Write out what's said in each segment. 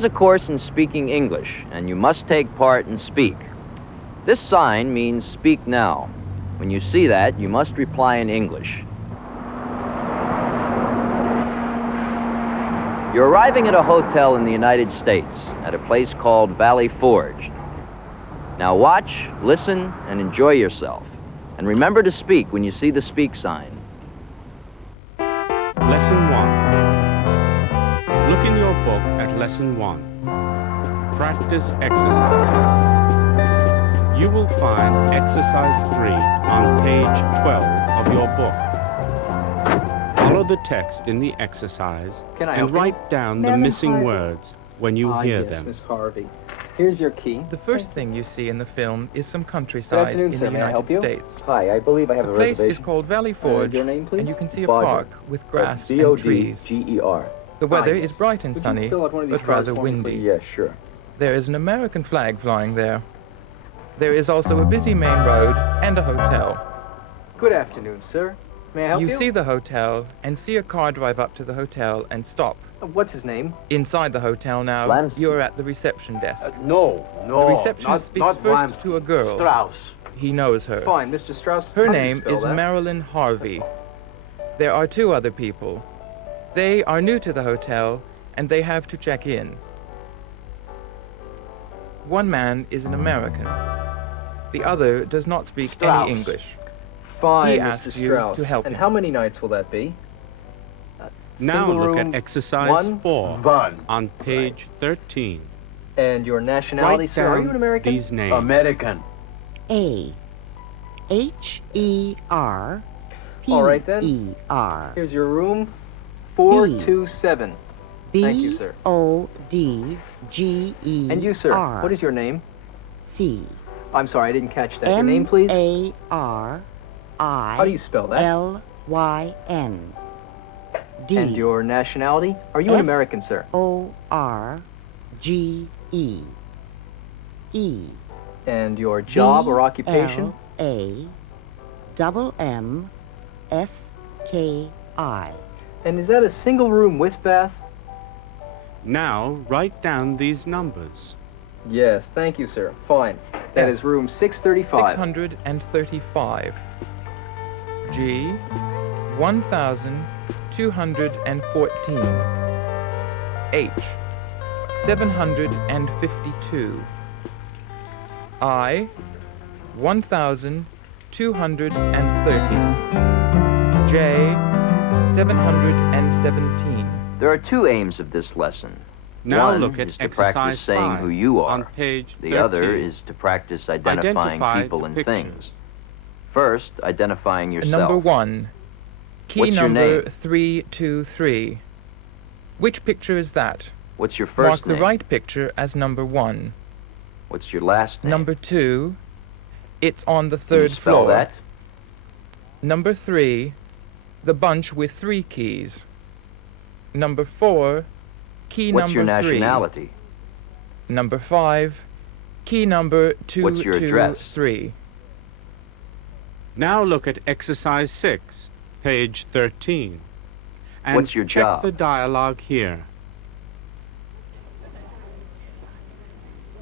is a course in speaking English, and you must take part and speak. This sign means speak now. When you see that, you must reply in English. You're arriving at a hotel in the United States, at a place called Valley Forge. Now watch, listen, and enjoy yourself. And remember to speak when you see the speak sign. Lesson 1. Look in your book at Lesson 1. Practice exercises. You will find Exercise 3 on page 12 of your book. Follow the text in the exercise and write down the missing words when you hear them. Miss Harvey. Here's your key. The first thing you see in the film is some countryside in the United States. Hi, I believe I have a The place reservation. is called Valley Forge, your name, please? and you can see a Bodger. park with grass and trees. B-O-D-G-E-R. The weather Fine. is bright and Would you sunny, fill out one of these but cards rather for me, windy. please? Yeah, sure. There is an American flag flying there. There is also a busy main road and a hotel. Good afternoon, sir. May I help you? You see the hotel and see a car drive up to the hotel and stop. What's his name? Inside the hotel now, Vlamsky. you're at the reception desk. No, The receptionist speaks first to a girl. Strauss. He knows her. Fine, Mr. Strauss. Her How do you name spell is that? Marilyn Harvey. There are two other people. They are new to the hotel, and they have to check in. One man is an American. The other does not speak Strauss. any English. Fine, He Mr. asked you Strauss. to help And him. how many nights will that be? Now Single look room, at Exercise one, 4 One. on page 13. And your nationality, Write sir? Are you an down American? these names. American. A H-E-R All right, then. P-E-R Here's your room. 427. Thank you, sir. B-O-D-G-E-R And you, sir? What is your name? C I'm sorry, I didn't catch that. Your name, please? M-A-R-I How do you spell that? L-Y-N D And your nationality? Are you an F- American, sir? O-R-G-E E And your job or occupation? B-L-A-M-M-S-K-I And is that a single room with bath? Now write down these numbers. Yes, thank you, sir. Fine. That F. is room 635. 635. G. 1214. H. 752. I. 1230. J. 717. There are two aims of this lesson. Now One look at is to Exercise practice saying 5 who you on are. page 13. The other is to practice identifying Identify people the and pictures. things. First, identifying yourself. Number 1. Key What's your number name? 323. Which picture is that? What's your Mark first the name? right picture as number 1. What's your last name? Number 2. It's on the Can you third spell floor. that? Number 3. The bunch with 3 keys. Number 4. Key What's your number 3. nationality? Number 5. Key number What's your address? 223. Now look at Exercise 6, page 13. And What's your check job? the dialogue here.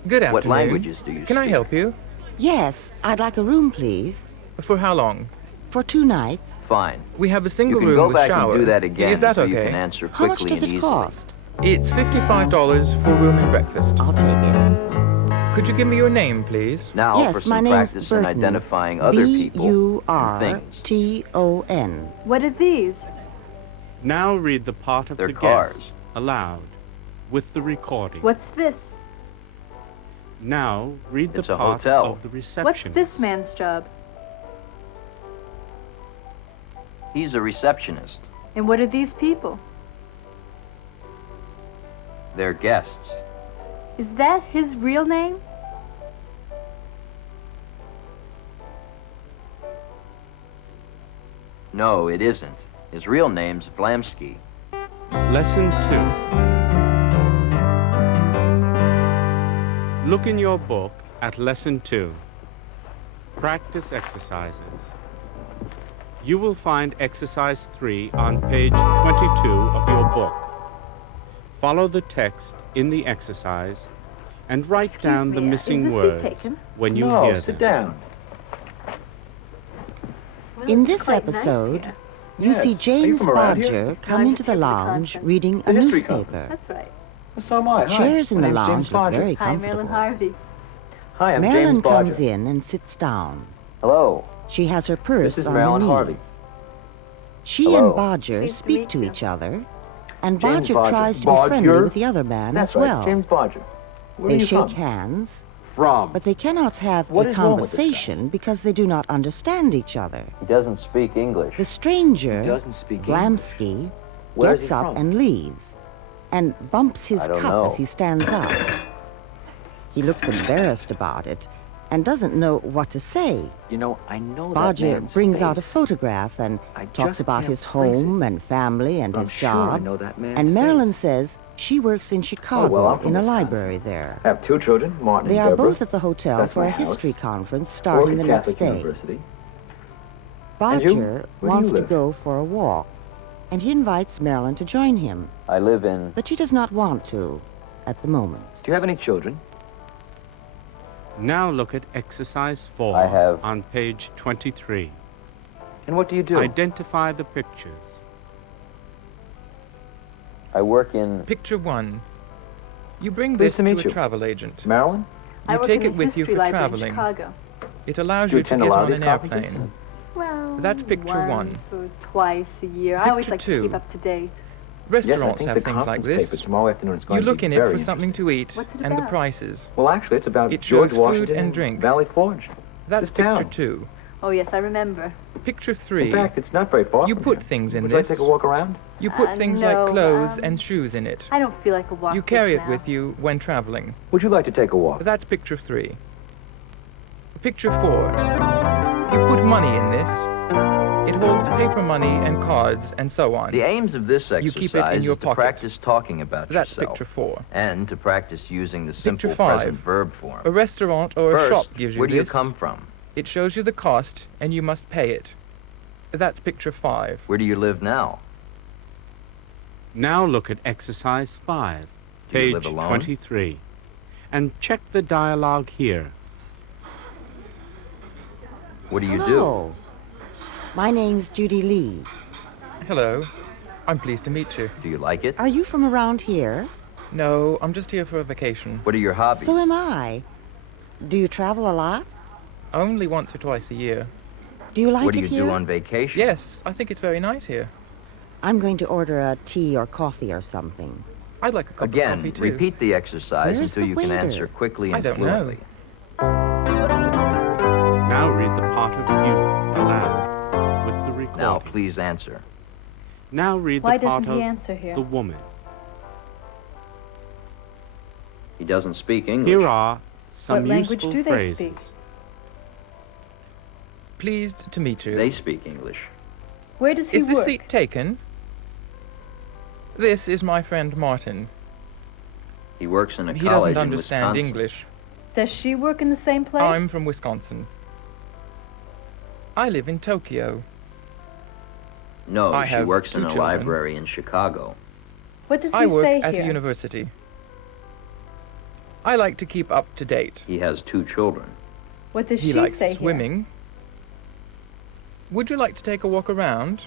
Good afternoon. What languages do you Can I speak? help you? Yes, I'd like a room, please. For how long? For 2 nights. Fine. We have a You single can room go with back shower. and do that again Is that so okay? you can answer How quickly much does and it easily. cost? It's $55 for room and breakfast. I'll take it. Could you give me your name, please? Now Yes, for some my name's practice in Burton. identifying other people and things. B-U-R-T-O-N. What are these? Now read the part of They're the cars. guest aloud with the recording. What's this? Now read the It's a part hotel. of the What's receptionist. this man's job? He's a receptionist. And what are these people? They're guests. Is that his real name? No, it isn't. His real name's Vlamsky. Lesson 2. Look in your book at Lesson 2. Practice exercises. You will find Exercise 3 on page 22 of your book. Follow the text in the exercise and write down the missing is the words seat taken? when you No, hear sit them. down. Well, In it's this quite nice episode, here. you Yes. see Are you James from around here? Bodger come I'm into the just here for the lounge conference. reading The a history newspaper. conference. That's right. Well, so am I. Hi. Chairs in My the name's lounge James look Bodger. very Hi, Marilyn comfortable. Harvey. Hi, I'm Marilyn James Bodger. comes in and sits down. Hello. She has her purse This is on Marilyn her Harvey. knees. She Hello. and Bodger Pleased to speak meet to you. each other, and James Bodger Bodger. tries to be friendly Bodger? with the other man That's as right, well. James Bodger. Where are They you shake from? hands, From. but they cannot have What a is wrong with this guy? conversation because they do not understand each other. He doesn't speak English. The stranger, He doesn't speak Glamsky, Where is gets he up from? and leaves, and bumps his I don't cup know. as he stands up. He looks embarrassed about it and doesn't know what to say. You know, I know that Bodger man's brings face. out a photograph and I talks just about can't his place it. home and family and I'm his sure job. I know that man's And Marilyn face. says she works in Chicago well, I'm from in a Wisconsin. library there. I have two children, Martin They and are Deborah. both at the hotel That's for my a house. history conference starting Work the at next Catholic day. University. Bodger And you? Where do you wants to live? go for a walk, and he invites Marilyn to join him, I live in... but she does not want to at the moment. Do you have any children? Now look at exercise 4 I have- on page 23. And what do you do? Identify the pictures. I work in... Picture 1. You bring Pleased this to to meet a you. travel agent. Marilyn? I You work take in it the with you history for library in traveling. Chicago. It allows Do you you to attend a get lot of on these an conferences? airplane. Well, That's picture once 1. or twice a year. I always Picture like 2. to keep up to date. Yes, I Restaurants think have the things like conference this. paper tomorrow afternoon is going You to look be in it very for something to eat What's it and the about? prices. Well, actually, it's about It George shows food Washington and drink. Valley Forge. That's This picture town. 2. Oh, yes, I remember. Picture In 3. fact, it's not very far You from put here. things in Would you like to this. take a walk around? You put things no, like clothes um, and shoes in it. I don't feel like a walk. You just carry it now. with you when traveling. Would you like to take a walk? That's picture 3. Picture 4. You put money in this. It holds paper money and cards and so on. The aims of this You keep it in exercise your is to pocket. practice talking about That's yourself. picture 4. And to practice using the simple Picture 5. present verb form. A restaurant or a First, shop gives you where do you this. come from? It shows you the cost and you must pay it. That's picture 5. Where do you live now? Now look at exercise 5, Do you page live alone? 23, and check the dialogue here. What do you do? Hello. My name's Judy Lee. Hello. I'm pleased to meet you. Do you like it? Are you from around here? No, I'm just here for a vacation. What are your hobbies? So am I. Do you travel a lot? Only once or twice a year. Do you like What do it you here? do on vacation? Yes, I think it's very nice here. I'm going to order a tea or coffee or something. I'd like a cup of Again, coffee too. repeat the exercise Where's until the you can waiter? answer quickly I and don't know. fluently. Now read the part of you aloud with the recording. Now, please answer. Now read Why the part doesn't he of answer here? the woman. He doesn't speak English. Here are some What language useful do they phrases. speak? Pleased to meet you. They speak English. Where does he Is this work? seat taken? This is my friend Martin. He works in a He college doesn't in understand Wisconsin. English. Does she work in the same place? I'm from Wisconsin. I live in Tokyo. No, I she have works in 2 a children. library in Chicago. What does he I work say at here? a university. I like to keep up to date. He has 2 children. What does He she likes say swimming. Would you like to take a walk around?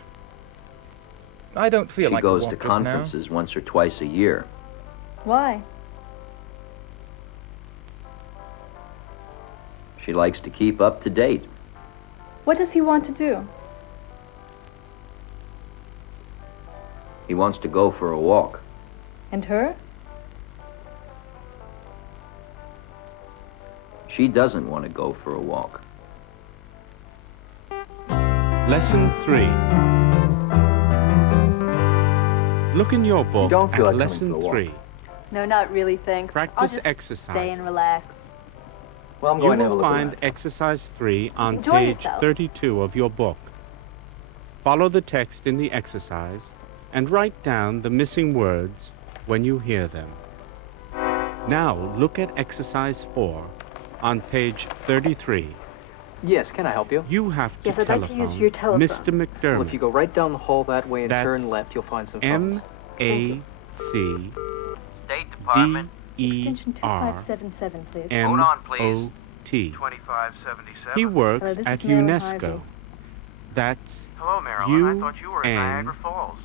I don't feel She like goes a walk to just now. conferences once or twice a year. here? Why? She likes to keep up to date. What does he want to do? He wants to go for a walk. And her? She doesn't want to go for a walk. Lesson 3. Look in your book don't feel at like coming lesson for a walk. 3. No, not really, thanks. I'll Practice just exercises. stay and relax. Well, I'm You going to have a will look find around. exercise 3 on Enjoy page yourself. 32 of your book. Follow the text in the exercise and write down the missing words when you hear them. Now look at exercise 4 on page 33. Yes, can I help you? You have to Yes, I'd like to use your telephone. Mr. McDermott. Well, if you go right down the hall that way and That's turn left, you'll find some phones. M-A-C-D-E-R-M-A-N. Department. Extension D-E-R 2577, please. Hold on, please. M-O-T. 2577. He works Hello, this at is Marilyn UNESCO. Harvey. That's Hello, Marilyn. I thought you were in Niagara Falls.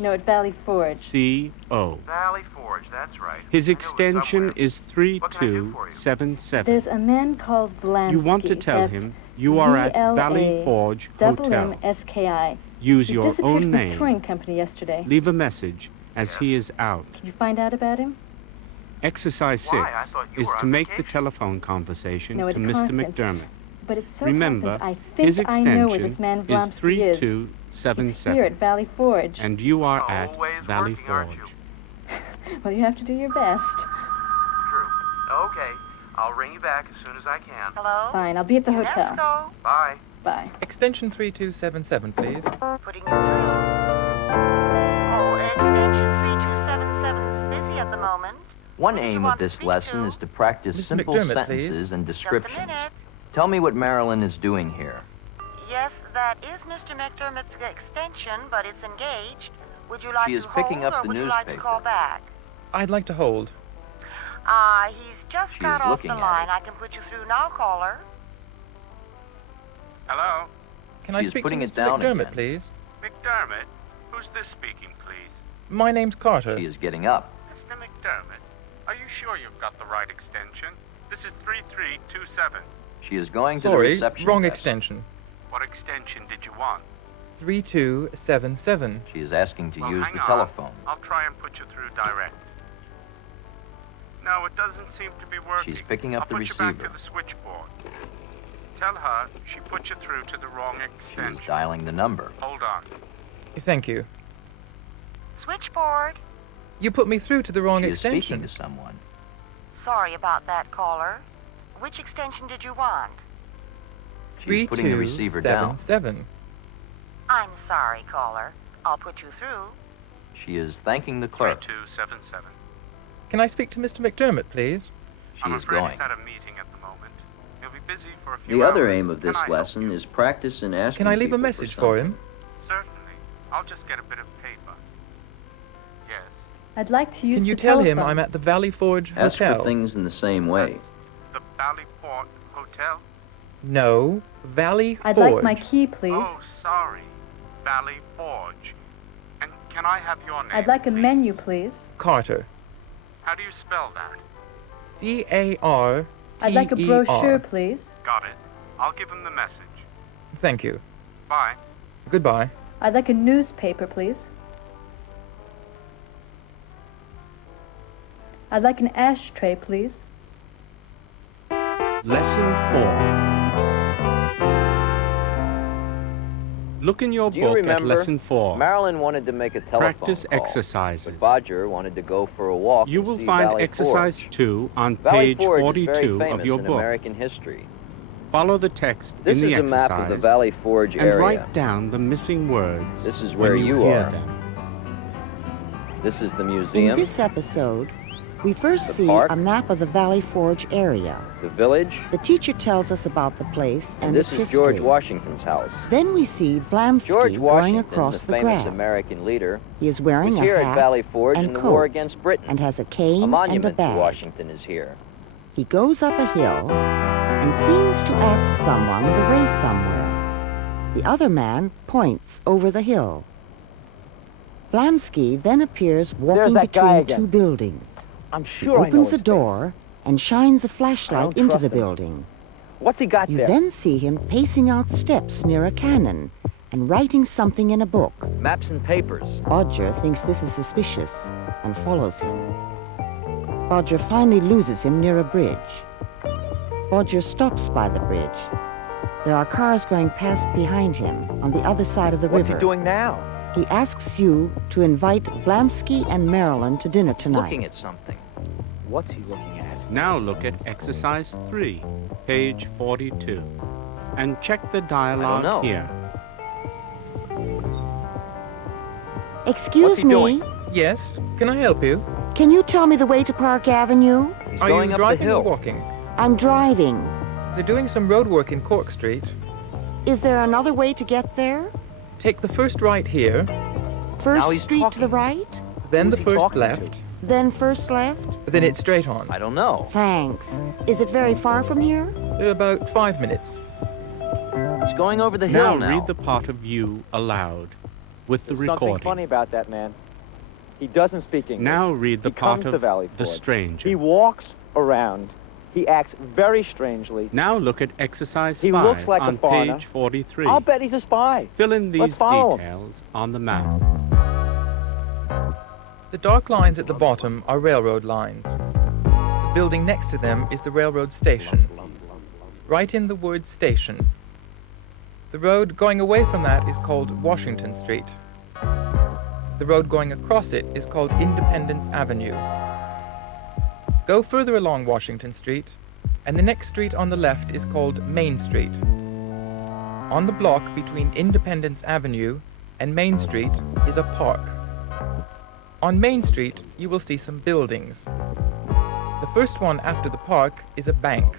No, at Valley Forge. U-E-S-C-O. Valley Forge, that's right. His I knew it was extension somewhere. is What can I do for you? 3277. There's a man called Blansky. You want to tell That's him you are at Valley Forge Hotel. M-M-S-K-I. Use He your disappeared own from the name. touring company yesterday. Leave a message as he is out. Did you find out about him? Exercise Why? I 6 thought you is were to on make the vacation. telephone conversation No, at to a Mr. conference. McDermott. But it so Remember, happens I think his I know where extension this man is Blomsky is. He's 3277. here at Valley Forge. And you are at Always Valley working, aren't you? Forge. Well, you have to do your best. True. Okay. I'll ring you back as soon as I can. Hello? Fine, I'll be at the hotel. UNESCO? Bye. Bye. Extension 3277, please. Putting you through. Oh, extension 3277 is busy at the moment. One Who did you aim want of to this speak lesson to? is to practice Mr. simple McDermott, please. sentences and Just a descriptions. minute. Tell me what Marilyn is doing here. Yes, that is Mr. McDermott's extension, but it's engaged. Would you like She is to picking hold, up or the would you like to newspaper. call back? I'd like to hold. He's just She got is off looking the at line. it. I can put you through now, caller. Hello? Can I She is speak to putting it Mr. down McDermott, again. please? McDermott? Who's this speaking, please? My name's Carter. She is getting up. Mr. McDermott, are you sure you've got the right extension? This is 3327. She is going to the Sorry, reception wrong desk. extension. What extension did you want? 3277. She is asking to Well, use hang the on. telephone. I'll try and put you through direct. No, it doesn't seem to be working. She's picking up I'll the put you back receiver. to the switchboard. Tell her she put you through to the wrong She is extension. dialing the number. Hold on. Thank you. Switchboard. You put me through to the wrong She is speaking extension. to someone. Sorry about that, caller. Which extension did you want? She is putting the receiver down. 3277. I'm sorry, caller. I'll put you through. She is thanking the clerk. 3277. Can I speak to Mr. McDermott, please? She I'm is afraid going. he's at a meeting at the moment. He'll be busy for a few The hours. other aim of Can this I help lesson you? is practice in asking Can I leave a people message for him? Certainly. I'll just get a bit of paper. Yes. I'd like to use Can you the tell him telephone. I'm at the Valley Forge Ask Hotel? for things in the same way. That's the Valleyport Hotel? No, Valley I'd Forge. like my key, please. Oh, sorry. Valley Forge. And can I have your name, I'd like a please? menu, please. Carter. How do you spell that? C-A-R-T-E-R. I'd like a brochure, please. Got it. I'll give him the message. Thank you. Bye. Goodbye. I'd like a newspaper, please. I'd like an ashtray, please. Lesson 4. Look in your Do you book remember? at Lesson 4. Marilyn wanted to make a telephone Practice call, exercises. but Bodger wanted to go for a walk. You and will see find Valley exercise Forge. 2 on Valley page Forge is 42 very famous of your in book. American history. Follow the text This in the is a exercise map of the Valley Forge and area. write down the missing words This is where when you you hear are. them. This is the In museum, this episode, we first The see park. a map of the Valley Forge area. the village, The teacher tells us about the place and this its is history. George Washington's house. Then we see Blamsky George going Washington, across the the famous grass. American leader, He is wearing was a here hat at Valley Forge and in the coat war against Britain. and has a cane A and a monument to bag. Washington is here. He goes up a hill and seems to ask someone the way somewhere. The other man points over the hill. Blamsky then appears walking that guy between again. two buildings. I'm He sure I know opens his a door and shines a I flashlight don't into trust the him. building. face. What's he got You there? then see him pacing out steps near a cannon and writing something in a book. Maps and papers. Bodger thinks this is suspicious and follows him. Bodger finally loses him near a bridge. Bodger stops by the bridge. There are cars going past behind him on the other side of the What's river. he doing now? He asks you to invite Blamsky and Marilyn to dinner tonight. Looking at something. What's he looking at? Now look at exercise 3, page 42, and check the know. dialogue here. Excuse What's he me, doing? Yes, can I help you? can you tell me the way to Park Avenue? He's Are going you up the driving hill. or walking? I'm driving. They're doing some road work in Cork Street. Is there another way to get there? Take the first right here, Now First he's street to the talking. right? then Who's the he first talking to? left, Then first left? Then it's straight on. I don't know. Thanks. Is it very far from here? About 5 minutes. He's going over the hill now. Read the part of you aloud with the There's recording. something funny about that man. He doesn't speak English. Now read the He part comes to of Valley the Forge. stranger. He walks around. He acts very strangely. Now look at exercise He 5 looks like a on foreigner. page 43. I'll bet he's a spy. Fill in Let's these follow him. details on the map. The dark lines at the bottom are railroad lines. The building next to them is the railroad station. Write in the word station. The road going away from that is called Washington Street. The road going across it is called Independence Avenue. Go further along Washington Street, and the next street on the left is called Main Street. On the block between Independence Avenue and Main Street is a park. On Main Street, you will see some buildings. The first one after the park is a bank.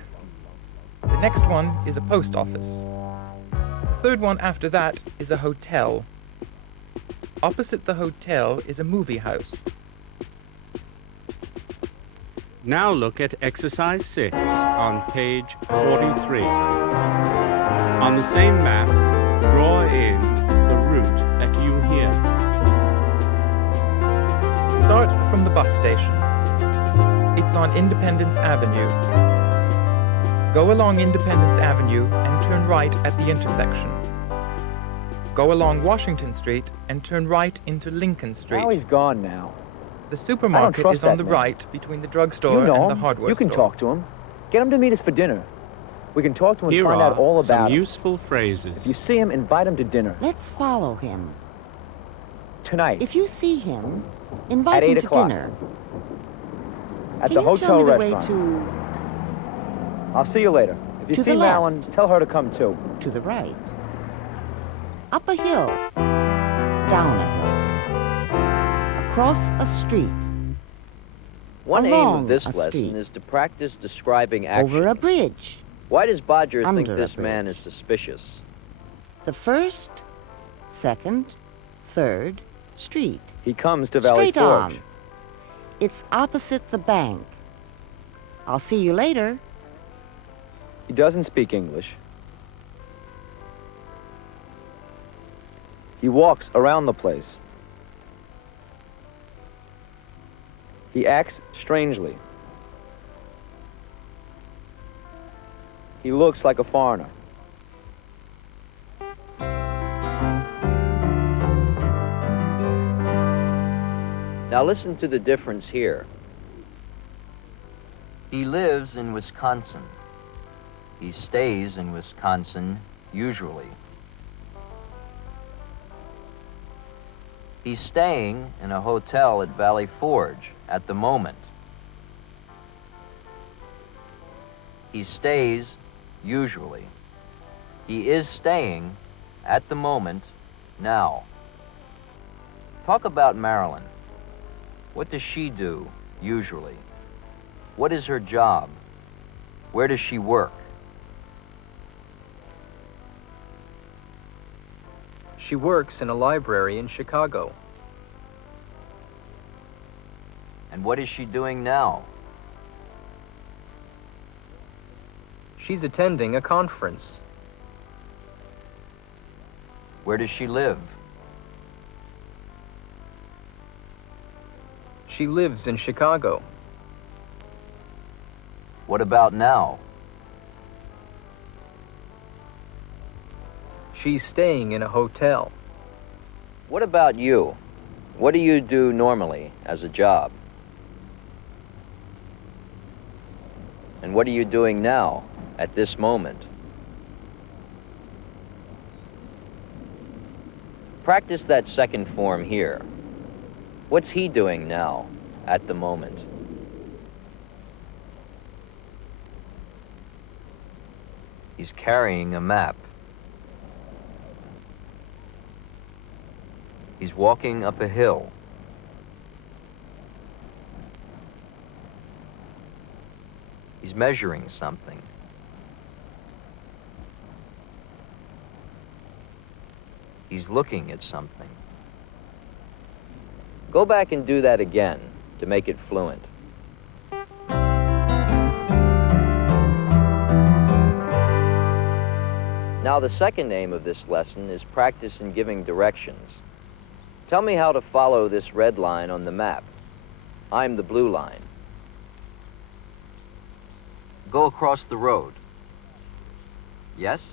The next one is a post office. The third one after that is a hotel. Opposite the hotel is a movie house. Now look at exercise 6 on page 43. On the same map, draw in the route that you hear. Start from the bus station. It's on Independence Avenue. Go along Independence Avenue and turn right at the intersection. Go along Washington Street and turn right into Lincoln Street. Oh, he's gone now. The supermarket trust is on that the man. right between the drugstore You know and the him. hardware You can store. talk to him. Get him to meet us for dinner. We can talk to him and Here find out all are some about him. useful phrases. If you see him, invite him to dinner. Let's follow him. Tonight, If you see him, at invite him 8 to o'clock. dinner. At Can the you hotel tell me the restaurant. way to I'll see you later. If you To see the left. Marilyn, tell her to come too. the right? Up a hill. Down a hill. Across a street. One aim Along of this a lesson street. is to practice describing action. Over a bridge. Why does Bodger think Under a this man bridge. is suspicious? The first, second, third street. He comes to Valley Straight Forge. on. It's opposite the bank. I'll see you later. He doesn't speak English. He walks around the place. He acts strangely. He looks like a foreigner. Now listen to the difference here. He lives in Wisconsin. He stays in Wisconsin, usually. He's staying in a hotel at Valley Forge at the moment. He stays, usually. He is staying at the moment, now. Talk about Marilyn. What does she do, usually? What is her job? Where does she work? She works in a library in Chicago. And what is she doing now? She's attending a conference. Where does she live? She lives in Chicago. What about now? She's staying in a hotel. What about you? What do you do normally as a job? And what are you doing now, at this moment? Practice that second form here. What's he doing now, at the moment? He's carrying a map. He's walking up a hill. He's measuring something. He's looking at something. Go back and do that again, to make it fluent. Now, the second aim of this lesson is practice in giving directions. Tell me how to follow this red line on the map. I'm the blue line. Go across the road. Yes?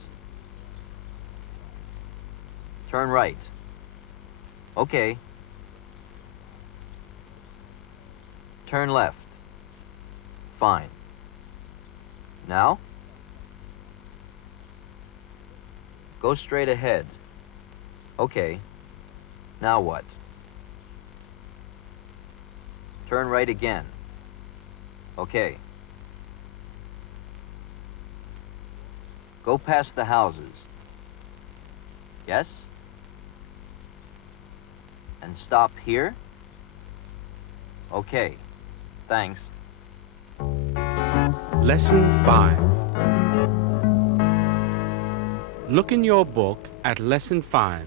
Turn right. Okay. Turn left. Fine. Now? Go straight ahead. Okay. Now what? Turn right again. Okay. Go past the houses. Yes? And stop here? Okay. Thanks. Lesson 5. Look in your book at Lesson 5.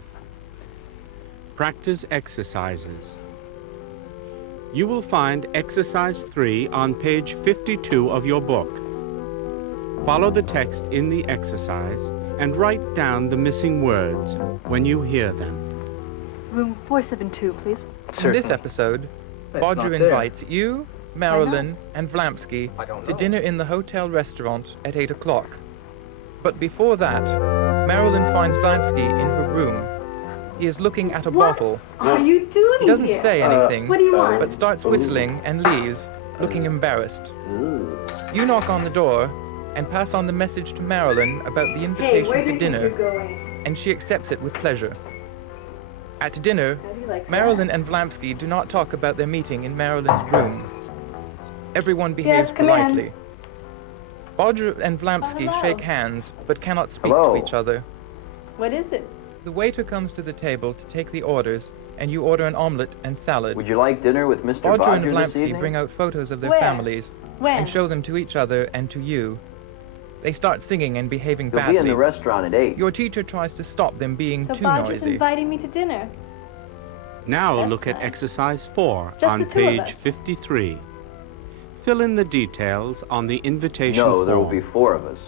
Practice exercises. You will find Exercise 3 on page 52 of your book. Follow the text in the exercise and write down the missing words when you hear them. Room 472, please. In this episode, It's Bodger not there. invites you, Marilyn, and Vlamsky I don't to know. dinner in the hotel restaurant at 8 o'clock. But before that, Marilyn finds Vlamsky in her room. He is looking at a bottle. Are you doing He doesn't here? say anything, What do you want? but starts whistling and leaves, looking embarrassed. You knock on the door and pass on the message to Marilyn about the Hey, invitation where do to you dinner, think you're going? and she accepts it with pleasure. At dinner, How do you like Marilyn that? and Vlamsky do not talk about their meeting in Marilyn's room. Everyone behaves come in. politely. Bodger and Vlamsky Hello. shake hands, but cannot speak Hello. to each other. What is it? The waiter comes to the table to take the orders, and you order an omelette and salad. Would you like dinner with Mr. Bodger and Bodger this Vlamsky evening? bring out photos of their Where? families When? and show them to each other and to you. They start singing and behaving They'll be badly. in the restaurant at 8. Your teacher tries to stop them being So too Bodger's noisy. inviting me to dinner. Now That's look at nice. Exercise 4 Just on the two of page us. 53. Fill in the details on the invitation No, form. there will be 4 of us.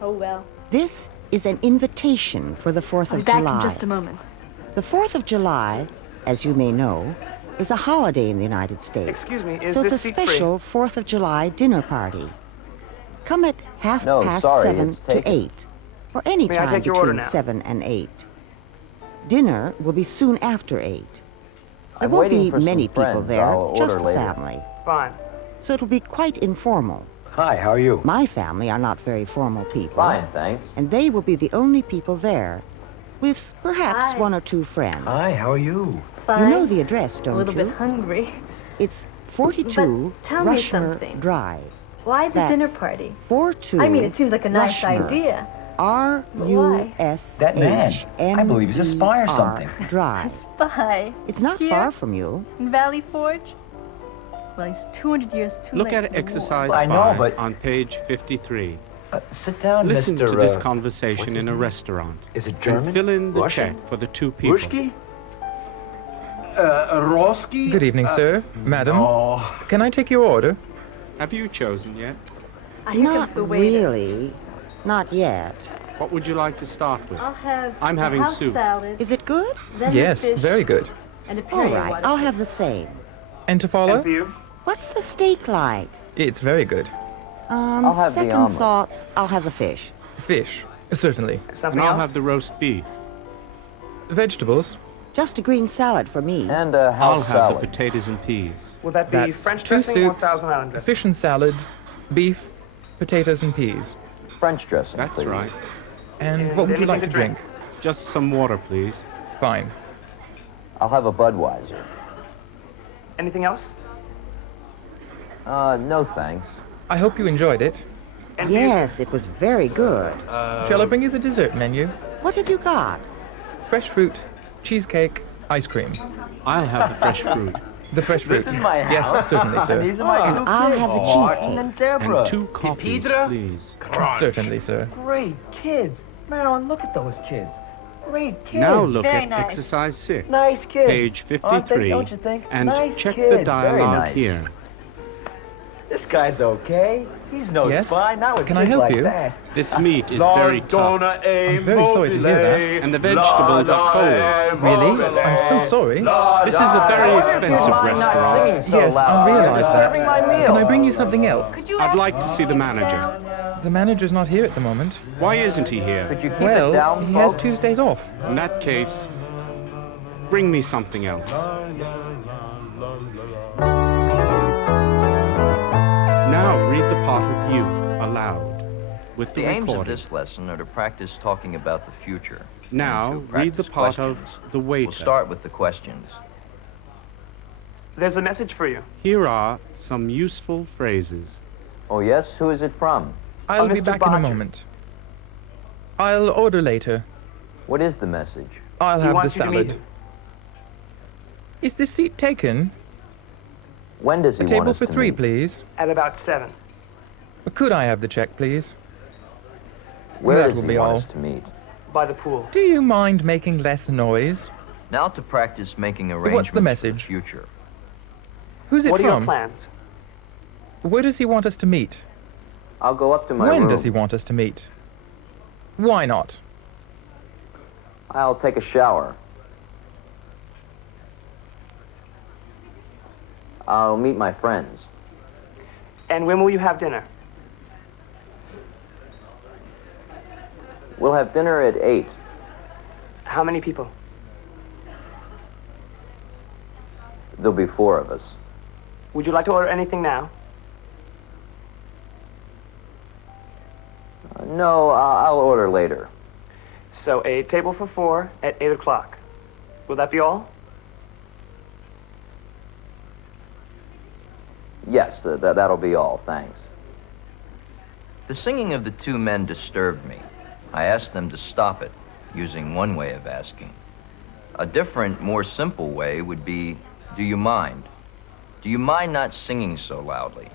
Oh, well. This is an invitation for the 4th I'll of be back July. in just a moment. The 4th of July, as you may know, is a holiday in the United States. Excuse me, is so it's a this seat free? special 4th of July dinner party. Come at half No, past sorry, 7 it's to taken. 8, or any May I time take your order between now? 7 and 8. Dinner will be soon after 8. There I'm won't waiting be for some many people friends. there, I'll just order the later. family. Fine. So it'll be quite informal. Hi, how are you? My family are not very formal people. Fine, thanks. And they will be the only people there, with perhaps Hi. 1 or 2 friends. Hi, how are you? Fine. You know the address, A don't little you? bit hungry. It's 42 But tell me Rushmore something. Drive. Why the That's dinner party? 42 I mean, it seems like a nice Rushmore. idea. R-U-S-H-M-E-R That man, I believe he's a spy or something. A Drive. spy. It's not Here? far from you. In Valley Forge? Well, he's 200 years too Look late at for the war. Exercise I 5 know, but- on page 53. Sit down, Listen Mr. to this what's conversation his in a name? restaurant Is it German? and fill in the Russian? check for the 2 people. Ruski? Roski? Good evening, sir. Madam. Oh, Can I take your order? Have you chosen yet? Here comes Not the waiter. really. Not yet. What would you like to start with? I'll have I'm a having house soup. salad, Is it good? then the Yes, fish, very good. and a All Perrier right, water. I'll have the same. And to follow? and for you? What's the steak like? It's very good. On I'll have the second omelet. thoughts, I'll have the fish. Fish, certainly. Something And I'll else? have the roast beef. Vegetables, Just a green salad for me. And a I'll house have salad. the potatoes and peas. Will that be that's French 2 dressing or soups, Thousand Island a dressing? fish and salad, beef, potatoes and peas. French dressing, That's please. right. And And what would you anything like to to drink? Just some water, please. Fine. I'll have a Budweiser. Anything else? No thanks. I hope you enjoyed it. And for you, Yes, it was very good. Shall I bring you the dessert menu? What have you got? Fresh fruit, cheesecake, ice cream. I'll have the fresh fruit The fresh fruit. This is my house. Yes, certainly, And sir. these are my And 2 I'll kids, have the Martin cheesecake. and Deborah. and 2 coffees, Pedro? please. Certainly, sir. Great kids. Marilyn, look at those kids. Great kids. Now look Very at nice. exercise 6, Nice kids. page Aren't they, 53, don't you think? and Nice check kids. the Very dialogue nice. here. This guy's okay. He's no Yes? spy. Not with Can I kids help like you? that. This meat is very tough, I'm very sorry to hear that. and the vegetables are cold. Really? I'm so sorry. This is a very expensive restaurant. Yes, I realize that. Can I bring you something else? I'd like to see the manager. The manager's not here at the moment. Why isn't he here? Could you keep it Well, down, he has folks? Tuesdays off. In that case, bring me something else. Now read the part of you aloud with the The aims of recording. this lesson are to practice talking about the future. and Now to read the practice part of questions. the waiter. We'll start with the questions. There's a message for you. Here are some useful phrases. Oh, yes? Who is it from? I'll be Mr. back in a Bodger. moment. I'll order later. What is the message? I'll He have the wants you to meet salad. him. Is this seat taken? When does he A want table us for to 3, meet? please. At about 7. Could I have the check, please? Where That does will he be want all. us to meet? By the pool. Do you mind making less noise? Now to practice making arrangements What's the for message? the future. Who's it What are your from? plans? Where does he want us to meet? I'll go up to my When room. does he want us to meet? Why not? I'll take a shower. I'll meet my friends. And when will you have dinner? We'll have dinner at 8. How many people? There'll be 4 of us. Would you like to order anything now? No, I'll order later. So a table for 4 at 8 o'clock. Will that be all? Yes, that'll be all, thanks. The singing of the 2 men disturbed me. I asked them to stop it, using one way of asking. A different, more simple way would be, do you mind? Do you mind not singing so loudly?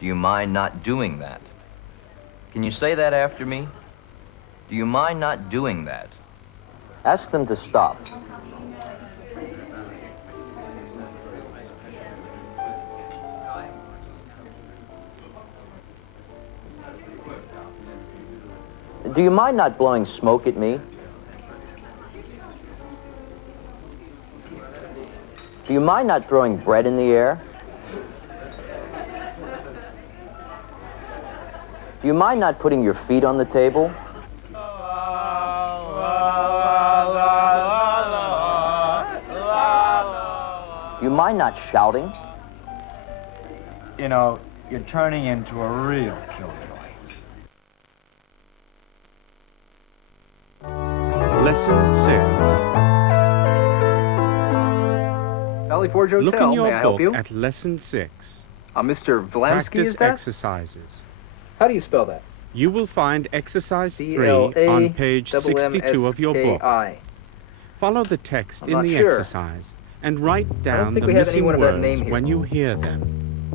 Do you mind not doing that? Can you say that after me? Do you mind not doing that? Ask them to stop. Do you mind not blowing smoke at me? Do you mind not throwing bread in the air? Do you mind not putting your feet on the table? Do you mind not shouting? You know, you're turning into a real killjoy. Lesson 6. Valley Forge Hotel. Look in May your I help book you? at lesson 6. Mr. Vlamsky, Practice is that? exercises. How do you spell that? You will find exercise 3 on page 62 of your book. C-L-A-M-S-K-I. Follow the text I'm in not the sure. exercise and write down think the we have missing anyone of that words name here. when you hear them.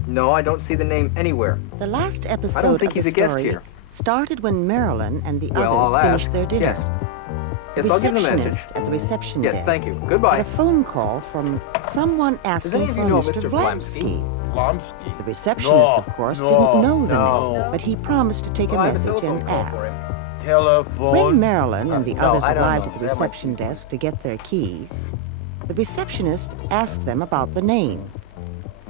No, I don't see the name anywhere. The last episode I don't think of he's the a guest story here. started when Marilyn and the Well, others I'll finished ask. their dinner. Yes. The Yes, I'll give him a message. receptionist at the reception Yes, desk thank you. got Goodbye. a phone call from someone asking any of for you know Mr. Mr. Vlamsky. Vlamsky? The receptionist, of course, didn't know the no. name, but he promised to take Well, I a have a message telephone and call for ask. him. Telephone. When Marilyn and the No, others I don't arrived know. at the That might reception desk to get their keys, the receptionist asked them about the name.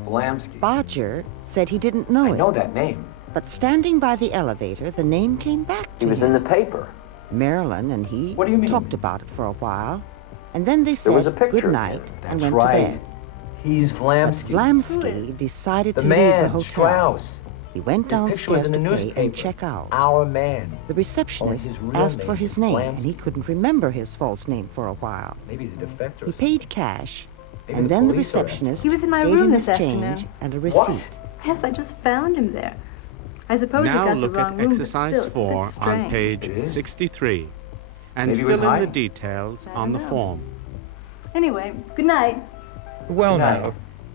Vlamsky. Bodger said he didn't know I it, know that name. but standing by the elevator, the name came back He to was him. in the paper. Marilyn and he What do you mean? talked about it for a while, and then they There was a said picture good of night him. and That's went right. to bed. He's But Vlamsky. Vlamsky decided The to leave the man, hotel. Strauss. He went His picture was downstairs in to the pay newspaper. and check out. Our man. The receptionist Only his real asked name for is his name, and he Vlamsky. couldn't remember his false name for a while. Maybe he's a defector. He paid cash, Maybe and the then the police are after receptionist He was in my gave room him this his change afternoon. and a What? receipt. Yes, I just found him there. I suppose he Now got look the wrong at room, but exercise still, it's a 4 bit on strange. page It is. 63 and Maybe he was fill in the hiding. details I on the don't know. form. Anyway, good night. Well, Good night. now,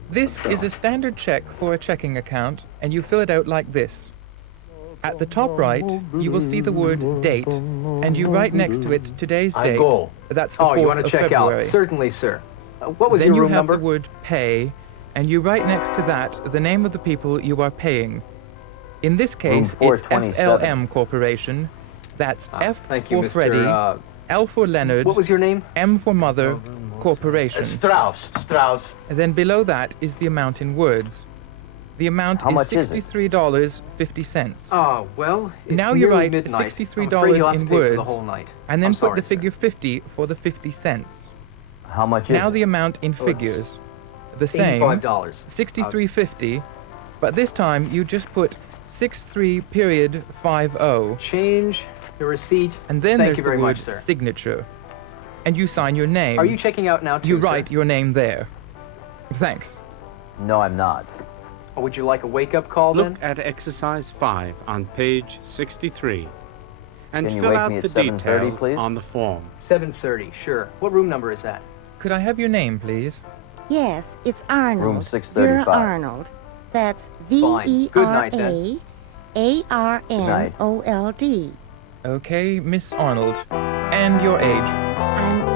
this is a standard check for a checking account, and you fill it out like this. At the top right, you will see the word date, and you write next to it today's date. That's the 4th you want to of check February. out? Certainly, sir. What was Then your you room have number? the word pay, and you write next to that the name of the people you are paying. In this case, it's 427. FLM Corporation. That's F Thank you, for Mr. Freddy, L for Leonard, What was your name? M for Mother, Corporation. Strauss. And then below that is the amount in words. The amount How is much is it? $63.50. Oh, well, it's Now you nearly write midnight. $63 I'm afraid you'll have in to pay for the words, whole night. and then I'm put sorry, the sir. figure 50 for the 50 cents. How much is Now it? the amount in it's figures. The same, $85. $63.50, but this time you just put 63.50, Change, the receipt. and then Thank there's you the very word much, sir. signature. And you sign your name. Are you checking out now, too, You sir? write your name there. Thanks. No, I'm not. Or would you like a wake-up call, Look then? at exercise 5 on page 63 and Can you fill wake out me at the 7:30, details please? on the form. 7:30, sure. What room number is that? Could I have your name, please? Yes, it's Arnold. Room Vera 635. Arnold. That's Fine. Good night, then. VERAARNOLD. Okay, Miss Arnold. And your age. I'm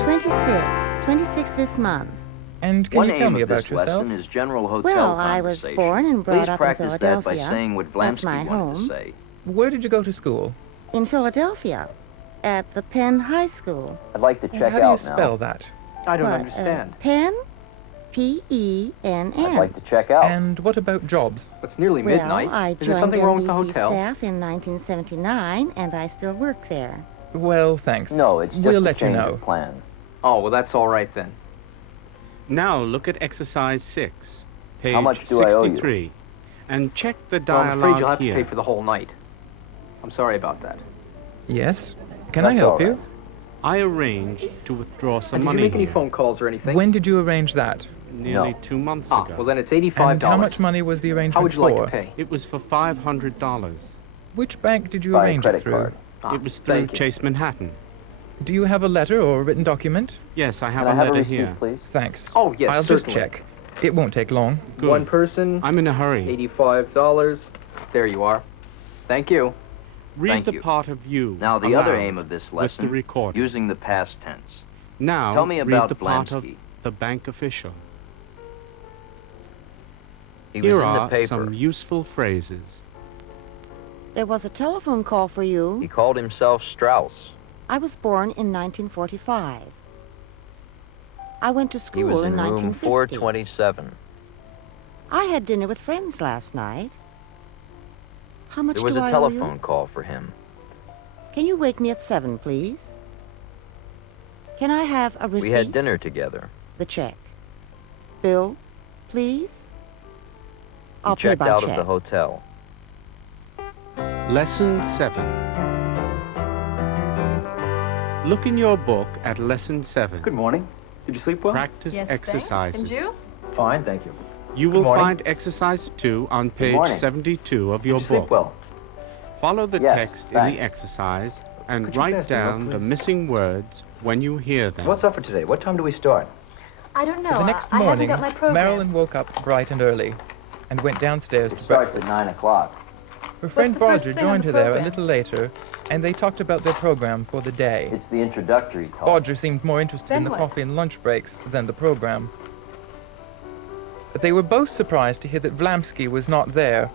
26 this month. And can One you tell aim me of about this yourself? lesson is general hotel Well, I was conversation. born and brought Please up in practice that by Philadelphia. saying what That's Vlansky my wanted home. to say. Where did you go to school? In Philadelphia, at the Penn High School. I'd like to check How do you out spell now. that? I don't What, understand. Penn? Penn. I'd like to check out. And what about jobs? It's nearly Well, midnight. I Is there joined something wrong with the NBC hotel? staff in 1979, and I still work there. Well, thanks. No, it's just We'll a let you change know. of plan. Oh, well, that's all right, then. Now look at exercise 6, page How much do I owe you? 63, and check the Well, I'm afraid dialogue you'll have to here. pay for the whole night. I'm sorry about that. Yes? Can I That's help all you? right. I arranged to withdraw some Did you money make any here phone calls or anything? When did you arrange that? nearly No. 2 months Ah, ago. well, then it's $85. And how much money was the arrangement How would you for? like to pay? It was for $500. Which bank did you By a arrange it credit through? card. Ah, It was through thank you. Chase Manhattan. Do you have a letter or a written document? Yes, I have Can I a have a letter receipt, here. please? Thanks. Oh, yes, I'll just certainly. check. It won't take long. Good. One person, I'm in a hurry. $85. There you are. Thank you. Read Thank the you. part of you Now, the other aloud aim of this with the lesson, recorder. using the past tense. Now Tell me read about the part of Blamsky. the bank official. He was Here in the are paper. some useful phrases. There was a telephone call for you. He called himself Strauss. I was born in 1945. I went to He school was in in room 1950. 427. I had dinner with friends last night. How much There was do a I owe telephone you? call for him. Can you wake me at 7, please? Can I have a receipt? We had dinner together. The check. Bill, please? He I'll pay checked by out check. of the hotel. Lesson 7. Look in your book at lesson 7. Good morning. Did you sleep well? Practice Yes, exercises. thanks. And you? Fine, thank you. You will morning. find exercise 2 on page morning. 72 of Did your you sleep book. well? Follow the Yes, text in thanks. the exercise and Could you write pass me a book, down the please? missing words when you hear them. What's up for today? What time do we start? I don't know. The next I morning, haven't got my program. Marilyn woke up bright and early and went downstairs It to starts breakfast. at 9 o'clock. Her friend the first Bodger thing on joined the her there a program? little later, and they talked about their program for the day. It's the introductory talk. Bodger seemed more interested in Then the what? coffee and lunch breaks than the program. But they were both surprised to hear that Vlamsky was not there,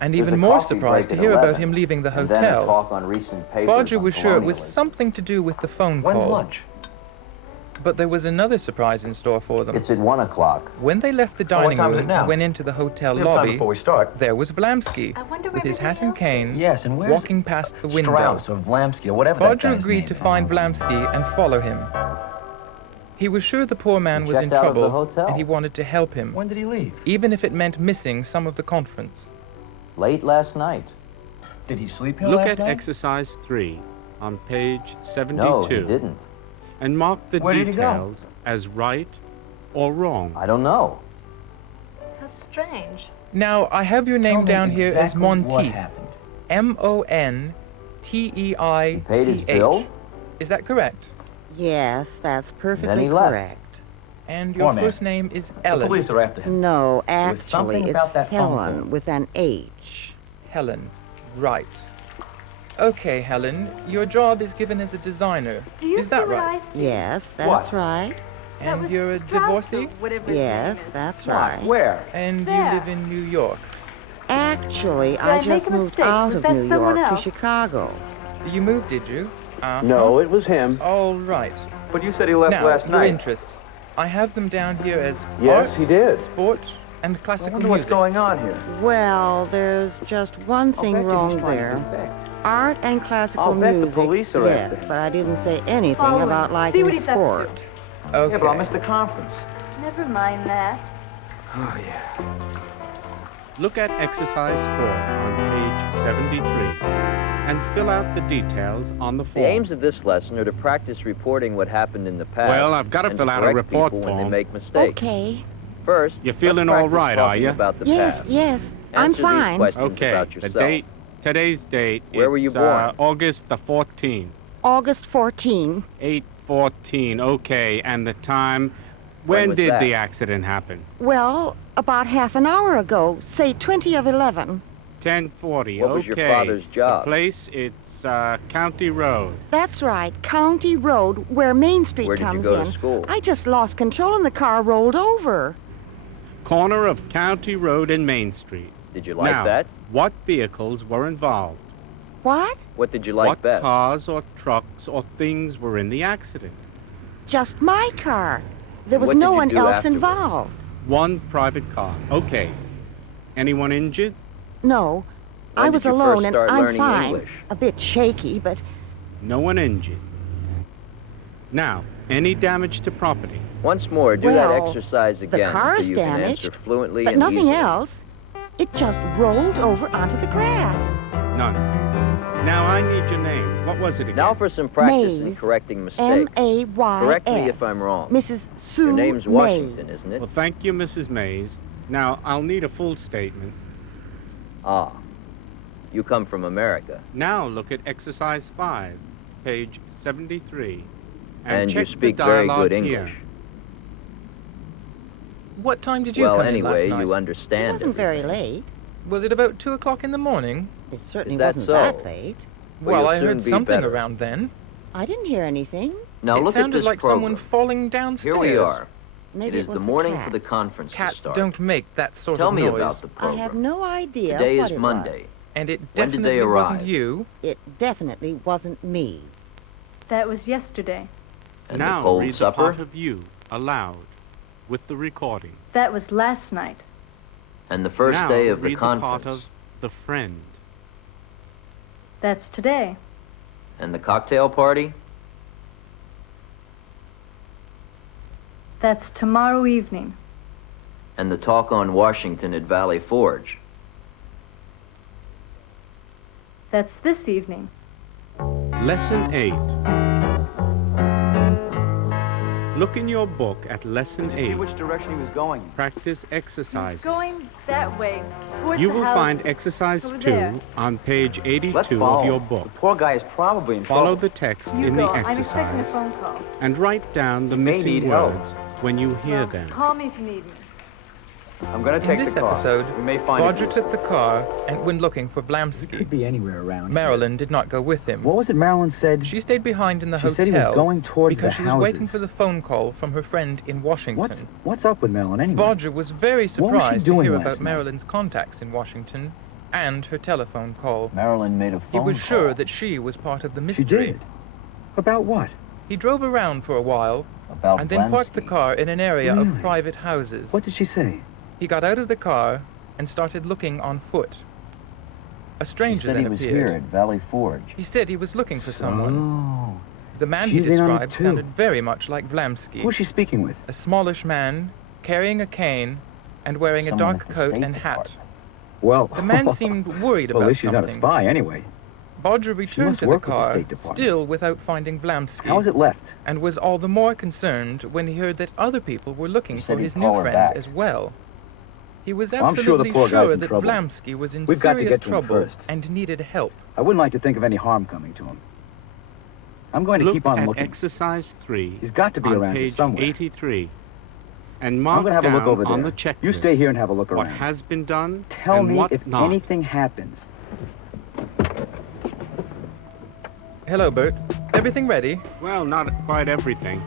and There's even a more coffee surprised to break at hear about 11, him leaving the and then a hotel. talk on recent papers Bodger on was sure it was colonialism. something to do with the phone When's call. lunch? But there was another surprise in store for them. It's at 1 o'clock. When they left the what dining time is it room now? and went into the hotel We have time lobby, before we start. there was Vlamsky, I wonder with where his hat and everybody else cane, Yes, and where's walking past the window. Strauss or Vlamsky or whatever that Bodger guy's agreed name to is. find Vlamsky and follow him. He was sure the poor man He was in checked out of the trouble, hotel. and he wanted to help him, When did he leave? even if it meant missing some of the conference. Late last night. Did he sleep here Look last at night? exercise 3 on page 72 No, he didn't. and mark the Where did he go? details as right or wrong. I don't know. How strange. Now, I have your name Tell me down here as exactly what Monteith. happened. Monteith. He paid his bill? Is that correct? Yes, that's perfectly he left. correct. And Poor your man. first name is The Ellen. police are after him. No, There was actually, something it's about that phone Helen call. with an H. Helen. Right. Okay, Helen, your job is given as a designer. Do you Is that see what right? I see? Yes, that's right. That And was you're a Strauss or divorcee? whatever his Yes, name is. that's What? right. Where? And There. you live in New York. Actually, I I make just a moved mistake? out Was of that New someone York to else? Chicago. You moved, did you? No, it was him. All right. But you said he left Now, last your night. interests. I have them down here as Yes, art, he did. sport, and I classical wonder what's music. going on here. Well, there's just one thing wrong there. Art and classical I'll bet the music, police are after yes, him. but I didn't say anything Follow him. about See liking what he's up to. sport. Okay. Yeah, but I'll miss the conference. Never mind that. Oh, yeah. Look at exercise 4 on page 73 and fill out the details on the The form. aims of this lesson are to practice reporting what happened in the past. Well, I've gotta and fill out a correct report people when they form. make mistakes. Okay. First, You feeling let's all practice right, are talking ya? about the Yes, past. yes, I'm Answer these fine. questions Okay, about the yourself. date, today's date, Where were you it's, born? August the 14th, August 14. 8:14, okay, and the time, when was did that? the accident happen? Well, about half an hour ago, say 20 of 11. 10:40, What okay. was your father's job? The place, it's County Road. That's right, County Road, where Main Street Where did you comes go to in. school? I just lost control and the car rolled over. Corner of County Road and Main Street. Did you like now, that? what vehicles were involved? What? What did you like what best? cars or trucks or things were in the accident? Just my car. There was What did no you one do else afterwards? involved. One private car. Okay. Anyone injured? No. When I did was you first alone and start I'm learning fine. English? A bit shaky, but No one injured. Now, any damage to property? Once more, do that Well, exercise the again car's so you can damaged, answer fluently but and nothing easily. else. It just rolled over onto the grass. None. Now I need your name. What was it again? Now for some practice in Mays. correcting mistakes. M-A-Y-S. Correct me if I'm wrong. Mrs. Sue Your name's Washington, Mays. isn't it? Well, thank you, Mrs. Mays. Now, I'll need a full statement. Ah, you come from America. Now look at exercise 5, page 73, And check you speak the very dialogue good here. English. What time did you Well, come in anyway, last night? you It understand wasn't very everything. late. Was it about 2 o'clock in the morning? It certainly Is that wasn't so? that late. Well, Well, you'll I soon heard be something better. around then. I didn't hear anything. Now It look at sounded this like program. someone falling downstairs. Here we are. Maybe it is was the morning cat. for the conference to Cats start. don't make that sort Tell of me noise. about the I program. have no idea Today what is it Monday. was. And it When did they definitely wasn't arrive? you. It definitely wasn't me. That was yesterday. And Now the cold read supper. the part of you aloud with the recording. That was last night. And the first now day of the read conference. the part of the friend. That's today. And the cocktail party. That's tomorrow evening. And the talk on Washington at Valley Forge. That's this evening. Lesson 8. Look in your book at Lesson Did you see 8. which direction he was going? Practice He's exercises. going that way, towards You the will houses. find exercise Over 2 there. on page Let's 82 follow of your him. book. The poor guy is probably in Follow trouble. the text You in go. the I'm expecting a exercise phone call. and write down the He may missing need help. words when you hear Well, them. call me if you need me. I'm gonna take In this the car. episode, We may find Bodger it. took the car and went looking for He Vlamsky. could be anywhere around here. Marilyn did not go with him. What was it Marilyn said? She stayed behind in the She hotel said he was going towards because the she was waiting houses. for the phone call from her friend in Washington. What's up with Marilyn anyway? Bodger was very What was she surprised to doing hear last about night? Marilyn's contacts in Washington and her telephone call. Marilyn made a phone He was call. sure that she was part of the She mystery. did. About what? He drove around for a while About and then parked the Vlamsky. car in an area Really? of private houses. What did she say? He got out of the car and started looking on foot. A He stranger said then he was appeared. here at Valley Forge. He said he was looking for someone. Oh. The man he She's in on it described too. sounded very much like Vlamsky. Who's she speaking with? A smallish man, carrying a cane and wearing a Someone dark at the coat State and hat. Department. Well, The man seemed worried well, at about least she's not a something. spy anyway. Bodger returned must to the work with the car, State Department. still without finding How was Vlamsky, it left? and was all the more concerned when he heard that other people were looking He for said he'd his call new her friend back. as well. He was Well, I'm sure the absolutely poor guy's in that trouble. Vlamsky was in We've got to serious get to him trouble first. and needed help. I wouldn't like to think of any harm coming to him. I'm going to Look keep on at looking. exercise 3 He's got to be on around here page somewhere. 83 and I'm mark going to have a down look over on there. the checklist You stay here and have a look what around. has been done Tell and me what if not. anything happens. Hello, Bert. Everything ready? Well, not quite everything.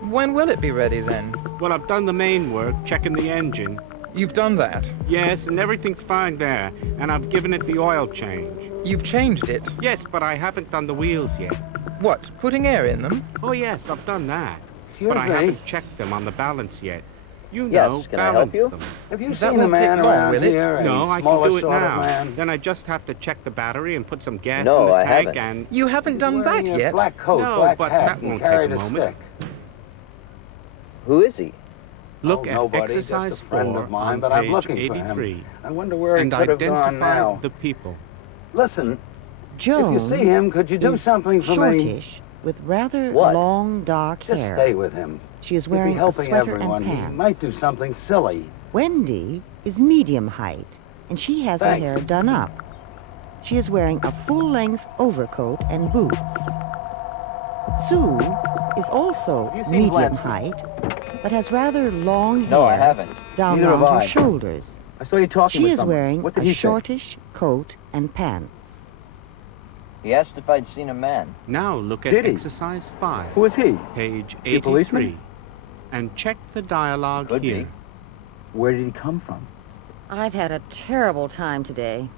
When will it be ready, then? Well, I've done the main work, checking the engine. You've done that? Yes, and everything's fine there. And I've given it the oil change. You've changed it? Yes, but I haven't done the wheels yet. What, putting air in them? Oh, yes, I've done that. Excuse but I me? haven't checked them on the balance yet. You Yes, know, can I help balance you? them. Have you That seen a won't take man long, around will it? here? No, a I can smaller do it sort of now. man? Then I just have to check the battery and put some gas No, in the I tank haven't. and... You haven't done that Wearing a yet? black coat, No, black but hat, that and won't carried take a moment. stick. Who is he? Look Oh, at nobody, exercise just a friend 4 of mine, on but I'm page looking for 83. him. I wonder where And he could have gone identify now. the people. Listen, Joan if you see him, could you do is something for me? shortish, with rather What? long, dark Just hair. stay with him. She is He'd be wearing a helping sweater everyone. and He pants. might do something silly. Wendy is medium height, and she has Thanks. her hair done up. She is wearing a full-length overcoat and boots. Sue is also Have you seen medium Blanche? height, but has rather long hair No, I haven't. down Neither have round her I. shoulders. I saw you talking She with is someone. wearing What did a he say? shortish coat and pants. He asked if I'd seen a man. Now look at Did he? exercise 5, Who is he? page he a policeman? 83. And check the dialogue Could here. be. Where did he come from? I've had a terrible time today.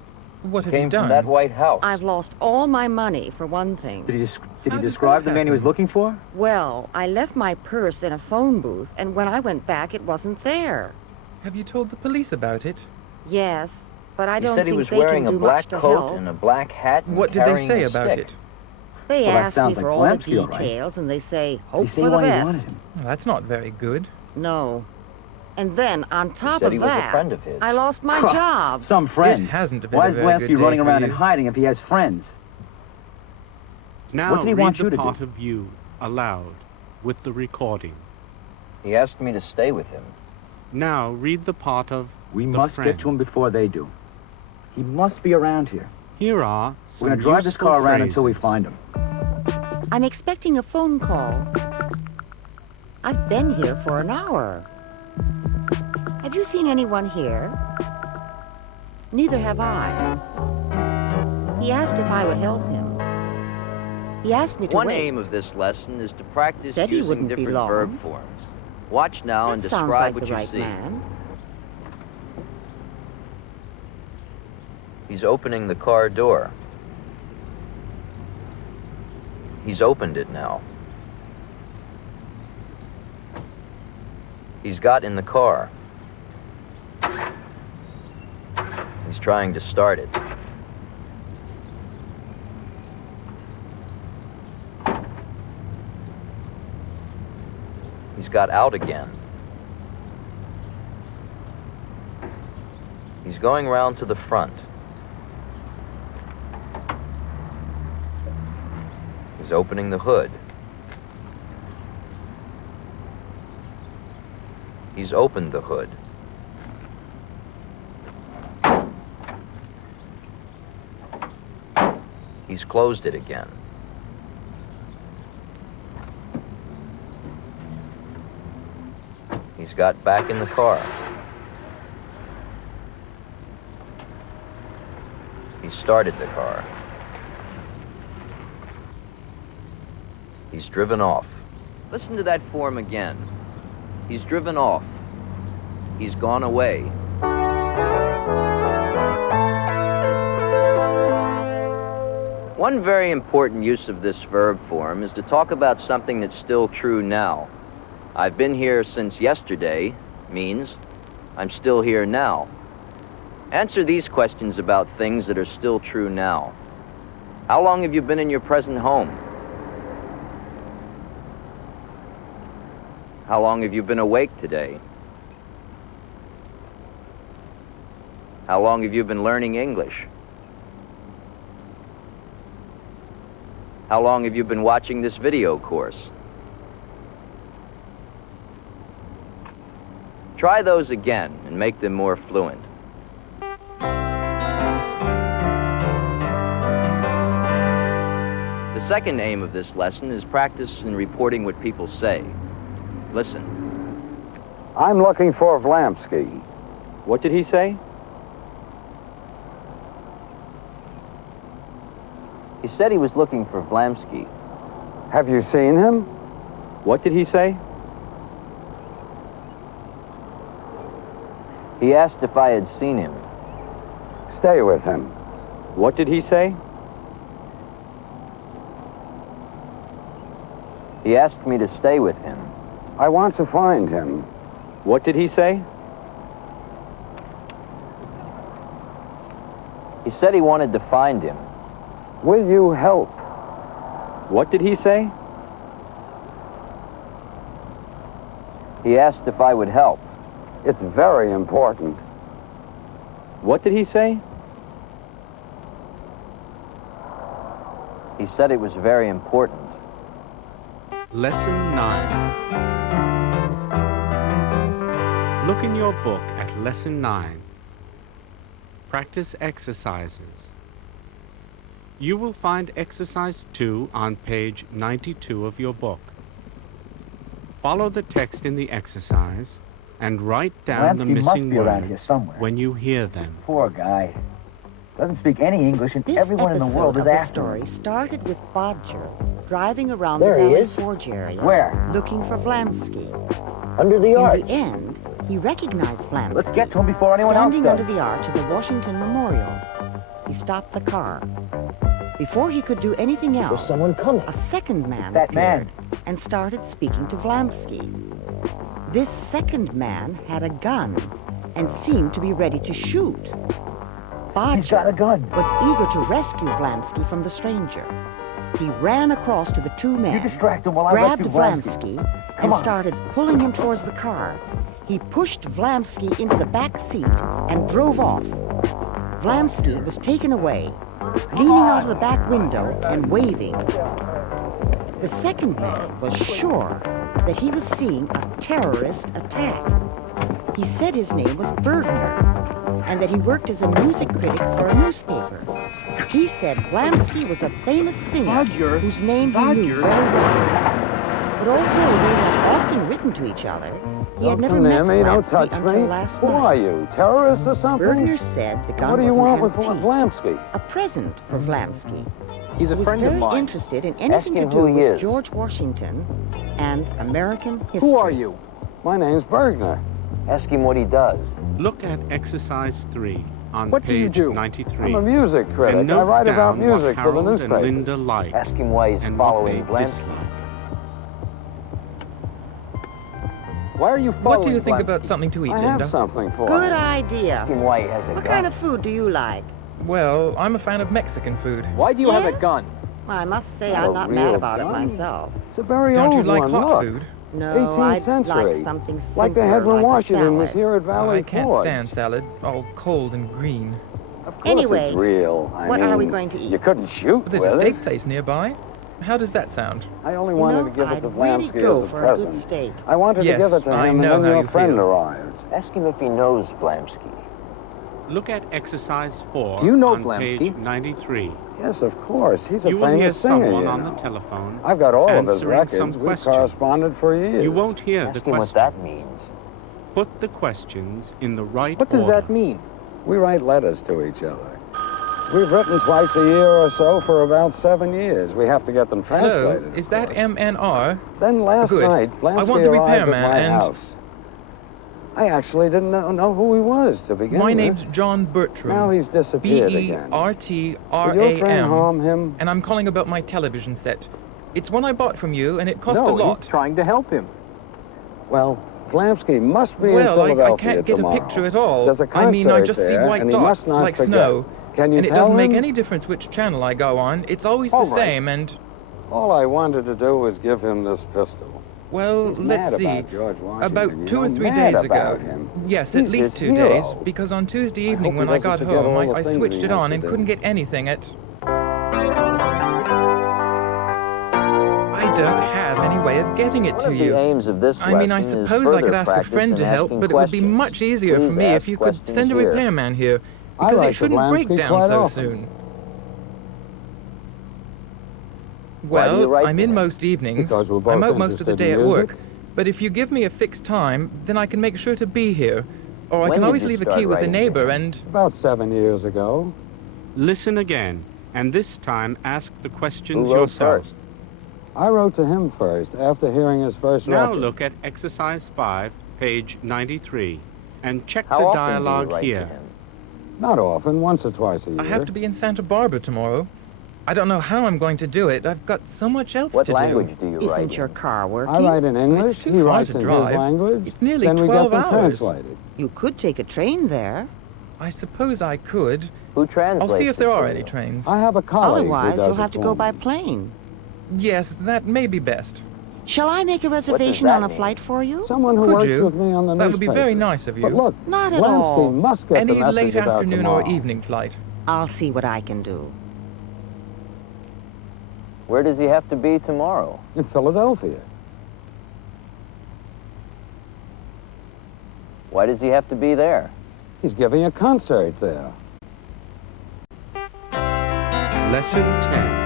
What have you Came done? from that White House. I've lost all my money, for one thing. Did he How did describe that the man he was happen? looking for? Well, I left my purse in a phone booth, and when I went back, it wasn't there. Have you told the police about it? Yes, but I He don't said he think was they wearing can a do black much to coat help. and a black hat and What did they carrying say a about stick. it? They Well, that ask me sounds for like all the Flampsy, all right. details, and they say, Did he hope say for the why he best. wanted him? Well, that's not very good. No. And then, on top said of he was a that, friend of his. I lost my Huh. job. Some friend. It hasn't been Why a is very Blansky good day running for around you. and hiding if he has friends? Now What did he read want the you to do? part of you aloud with the recording. He asked me to stay with him. Now read the part of We the must friend. get to him before they do. He must be around here. Here are some We're going to drive this useful car around until we phrases. find him. I'm expecting a phone call. I've been here for an hour. Have you seen anyone here? Neither have I. He asked if I would help him. He asked me to One wait. aim of this lesson is to practice Said he using wouldn't be different long. verb forms. Watch now and That sounds describe like what the you right see. man. He's opening the car door. He's opened it now. He's got in the car. He's trying to start it. He's got out again. He's going round to the front. He's opening the hood. He's opened the hood. He's closed it again. He's got back in the car. He started the car. He's driven off. Listen to that form again. He's driven off. He's gone away. One very important use of this verb form is to talk about something that's still true now. I've been here since yesterday means I'm still here now. Answer these questions about things that are still true now. How long have you been in your present home? How long have you been awake today? How long have you been learning English? How long have you been watching this video course? Try those again and make them more fluent. The second aim of this lesson is practice in reporting what people say. Listen. I'm looking for Vlamsky. What did he say? He said he was looking for Vlamsky. Have you seen him? What did he say? He asked if I had seen him. Stay with him. What did he say? He asked me to stay with him. I want to find him. What did he say? He said he wanted to find him. Will you help? What did he say? He asked if I would help. It's very important. What did he say? He said it was very important. Lesson 9. Look in your book at Lesson 9. Practice exercises. You will find exercise 2 on page 92 of your book. Follow the text in the exercise and write down the Vlamsky must missing be around here words somewhere. when you hear them. Poor guy. Doesn't speak any English, and This everyone in the world is episode of the after story him. started with Bodger driving around There the he Valley is. Forge area Where? looking for Vlamsky. Under the arch. In the end, he recognized Vlamsky. Let's get to him before anyone else standing does. under the arch of the Washington Memorial. He stopped the car. Before he could do anything else, There's someone coming. a second man that appeared man. and started speaking to Vlamsky. This second man had a gun and seemed to be ready to shoot. Bodger He's got a gun. was eager to rescue Vlamsky from the stranger. He ran across to the two men, You distract him while I grabbed rescue Vlamsky, and Come on. started pulling him towards the car. He pushed Vlamsky into the back seat and drove off. Vlamsky was taken away, leaning out of the back window and waving. The second man was sure that he was seeing a terrorist attack. He said his name was Bergner and that he worked as a music critic for a newspaper. He said Vlamsky was a famous singer whose name he knew very well. But although they had often written to each other, he had never Come met near me, don't Vlamsky touch until me. last Who night. are you, terrorist or something? Bergner said the gun What do you was want an with antique, Vlamsky? a present for Vlamsky. He's a He was friend of very mine. interested in anything to him do who he with is. George Washington and American history. Who are you? My name's Bergner. Ask him what he does. Look at exercise 3 on What do you page do? 93. I'm a music critic. And I note write about down music what for the Harold and newspaper. Linda like Ask him why he's and what following they Vlamsky. dislike. Why are you following What do you think Vlamsky? about something to eat, I Linda? have something for Good you. idea. Ask him why he has a What gun. kind of food do you like? Well, I'm a fan of Mexican food. Why do you have a Yes? gun? Well, I must say Not I'm a not real mad about it gun. myself. It's a very Don't old you like one. hot Look. food? No, 18th I'd century. like something simpler, Like they had when like a Washington was salad. here at Oh, Valley I can't Forge. stand salad, all cold and green. Of course Anyway, it's real. I what are we mean, going to eat? You couldn't shoot There's with a it. steak place nearby. How does that sound? I only You wanted know, to give it I'd to really Vlamsky go as a for a good present. steak. I wanted Yes, to give it to I him, know and then how your you friend feel. arrived. Ask him if he knows Vlamsky. Look at exercise 4 Do you know on Vlamsky? page 93. Yes, of course. He's a You will hear famous singer, someone you on the know. telephone I've got all of his answering some records. We've questions. corresponded for years. You won't hear Ask the him what questions. that means. Put the questions in the right What does order. that mean? We write letters to each other. We've written twice a year or so for about 7 years. We have to get them Hello, translated. is of that course. MNR? Then last Good. night, Vlamsky I want the arrived repairman at my and- house. I actually didn't know who he was to begin My with. name's John Bertram. Now he's disappeared again. Did your friend B-E-R-T-R-A-M. harm him? And I'm calling about my television set. It's one I bought from you, and it cost no, a lot. he's trying to help him. Well, Vlamsky must be in Well, I Philadelphia can't get tomorrow. a picture at all. There's a concert I mean, I just see there, white and he dots, must not like forget. snow. Can you And it tell doesn't make him? any difference which channel I go on. It's always All the right. same, and... All I wanted to do was give him this pistol. Well, He's let's mad see. about George Washington, About you 2 or know, 3 mad days about ago. him. Yes, He's at least his 2 hero. days, because on Tuesday I evening hope when he I got doesn't forget home, all the I things switched he it has on to and do. couldn't get anything at... I don't have any way of getting it One to of you. the aims of this I mean, I lesson is suppose I could further ask a practice friend in to help, asking but it would be questions. much easier for Please me ask if you could questions send a here. repairman here, I because like it shouldn't Vlamsky break down quite so often. soon. Why do you Well, write I'm to in him? most evenings. Because we're both I'm out most of the interested day in at music. work. But if you give me a fixed time, then I can make sure to be here. Or I When can did always you leave a start key with a writing to neighbor him? and... About 7 years ago. Listen again. And this time, ask the questions Who wrote yourself. first? I wrote to him first, after hearing his first Now record. look at exercise 5, page 93, and check How the often do you dialogue write to here. him? Not often, once or twice a year. I have to be in Santa Barbara tomorrow. I don't know how I'm going to do it. I've got so much else What to language do you write Isn't in? your car working? I write in English, It's too he far writes to in drive. his language. It's nearly then we 12 get them hours. translated. You could take a train there. I suppose I could. Who translates I'll see if there it are for any you? trains. I have a colleague who Otherwise, does you'll it have to for go me. by plane. Yes, that may be best. Shall I make a reservation that on a mean? flight for you? Someone who Could works you? with me on the That would be very newspaper. nice of you. But look, Not at Lansky all. must get Any the message late about afternoon tomorrow. or evening flight. I'll see what I can do. Where does he have to be tomorrow? In Philadelphia. Why does he have to be there? He's giving a concert there. Lesson 10.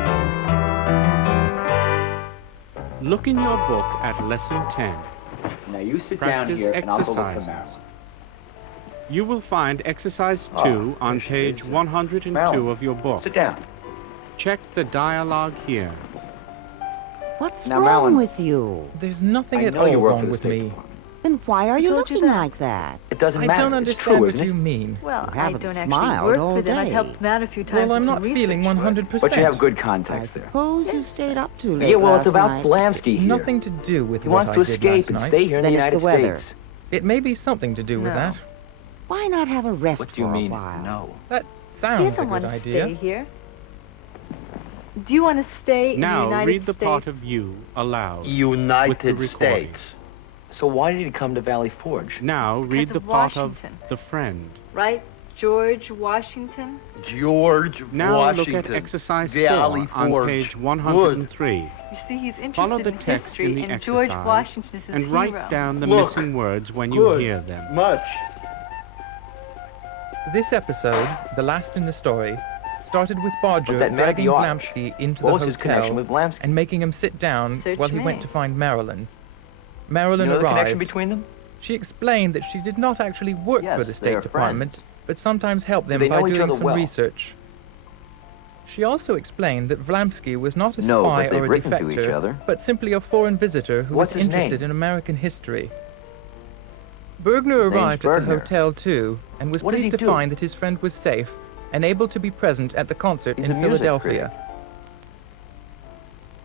Look in your book at Lesson 10. Now you sit down Practice here and I'll go look for exercises. Marilyn. You will find exercise 2 on there she page is. 102 Marilyn, of your book. Sit down. Check the dialogue here. What's Now, wrong Marilyn, with you? There's nothing I at know all you work for wrong the with State me. Department. Then why are you told you looking that. like that? It doesn't I matter. don't It's understand true, what isn't you it? mean. Well, You I haven't don't smiled actually work all with him. I've day. helped him out a few times. Well, I'm with not some feeling research work. 100%. But you have good I contacts there. suppose you stayed up too late Yeah, well, it's last about night. Blamsky It's here. nothing to do with He what wants I to did escape last and night. stay here in Then the it's United the weather. States. It may be something to do with No. that. Why not have a rest What for do you mean, a while? no? That He sounds a doesn't want good to idea. stay here. Do you want to stay in the Now United read the States? part of you aloud. with the United recording. States. So why did he come to Valley Forge? Now read the of part of Washington. the friend. Right? George Washington? George Now Washington. look at exercise 4 Valley on Forge. page 103. You see, he's interested Follow the in text history, in the and exercise George Washington is his and hero. write down the Look. missing words when you Good. hear them. Much. This episode, the last in the story, started with Bodger But that man at dragging the arch, Blamsky into what the was his connection hotel with Blamsky? and making him sit down Search while he went me. to find Marilyn. You Marilyn know the connection arrived. between them? She explained that she did not actually work Yes, for the they State are Department, but sometimes helped them they by know each doing other some well? research. She also explained that Vlamsky was not a No, spy but they've or a written to each defector, other. but simply a foreign visitor who What's was his interested name? in American history. Bergner His name's arrived at the Bergner. hotel too, and was What does pleased he to do? find that his friend was safe and able to be present at the concert He's in a music Philadelphia.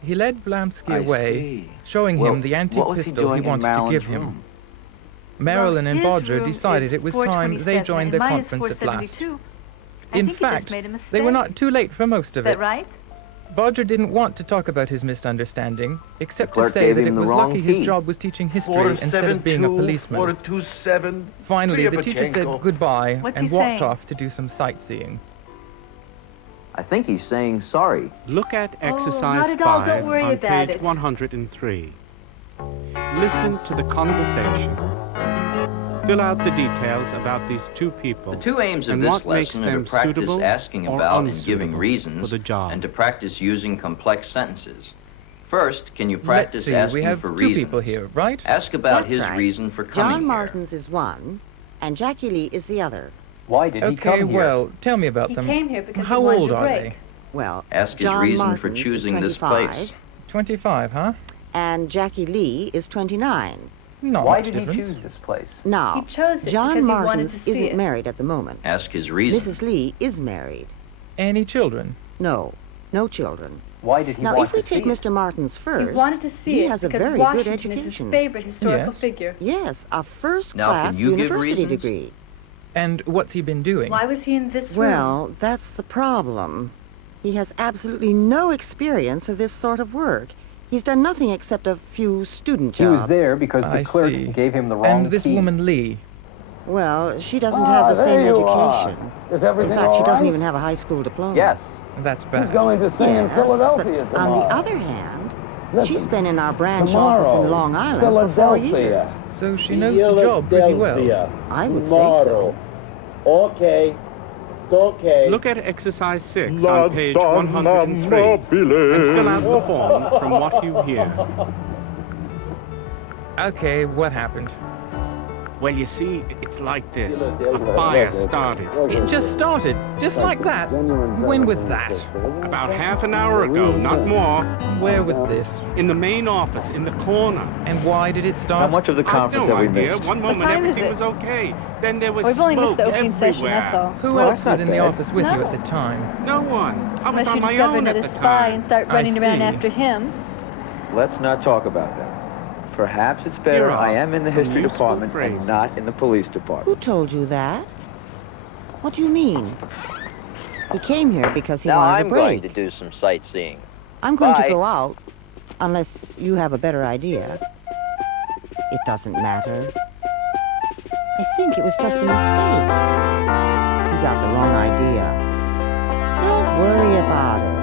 He led Vlamsky I away, see. showing Well, him the antique what was he pistol he doing in wanted to Marilyn's give him. room? Marilyn and his Bodger room decided is it was time they 427, joined and their mine is conference at last. 472. I In think he just fact, made a they were mistake. not too late for most of Is that it. right? Bodger didn't want to talk about his misunderstanding, except The to clerk say gave that it him the was wrong lucky his key. job was teaching history instead of being a policeman. 427. Finally, the teacher said goodbye What's and he walked saying? off to do some sightseeing. I think he's saying sorry. Look at Oh, exercise not at all. 5 Don't worry on about page it. 103. Listen to the conversation. Fill out the details about these two people. The two aims of and this what makes lesson are them to practice suitable asking or about and unsuitable giving reasons, for the job. and to practice using complex sentences. First, can you Let's practice see, asking we have for two reasons? people here, right? Ask about That's his right. reason for coming John here. Martins is one, and Jackie Lee is the other. Why did he Okay, come here? well, tell me about He them. came here because he How wanted old a are break. they? Well, Ask his John reason Martins for is choosing this 25, place. 25, huh? and Jackie Lee is 29. Not Why much did difference. he choose this place? Now, He chose it John because he wanted Martins to see isn't it. married at the moment. Ask his reason. Mrs. Lee is married. Any children? No, no children. Why did he Now, want if we to see take it? Mr. Martins He first, wanted to see he it has a because very Washington good is his education. favorite historical Yes. figure. Yes, a Now, first-class can you give university reasons? degree. And what's he been doing? Why was he in this room? Well, that's the problem. He has absolutely no experience of this sort of work. He's done nothing except a few student He jobs. was there because the I clerk see. gave him the wrong And this key. woman Lee. Well, she doesn't have the there same you are. education. Is In everything fact, she all doesn't right? even have a high school diploma. Yes. That's He's bad. going to sing in Yes, Philadelphia but tomorrow. on the other hand, Listen, she's been in our branch tomorrow, office in Long Island for 4 Philadelphia. years. So she knows the job pretty well. I would say so. Okay. Okay. Look at exercise 6 on page 103 and fill out the form from what you hear. Okay, what happened? Well, you see, it's like this. A fire started. It just started, just like that. When was that? About half an hour ago, not more. Where was this? In the main office, in the corner. And why did it start? How much of the conference I've no have we idea. missed? One moment time is everything it? was okay. Then there was We've only missed smoke the opening everywhere. session, that's all. Who Well, else that's not was in the bad. office with you No. at the time? No one. I was Unless on you my discover own at another the spy and time. start I running around see. after him. Let's not talk about that. Perhaps it's better Here are I am in the some history useful department and phrases. not in the police Who department. told you that? What do you mean? He came here because he Now wanted I'm a break. going to do some sightseeing. I'm going Bye. to go out, unless you have a better idea. It doesn't matter. I think it was just a mistake. He got the wrong idea. Don't worry about it.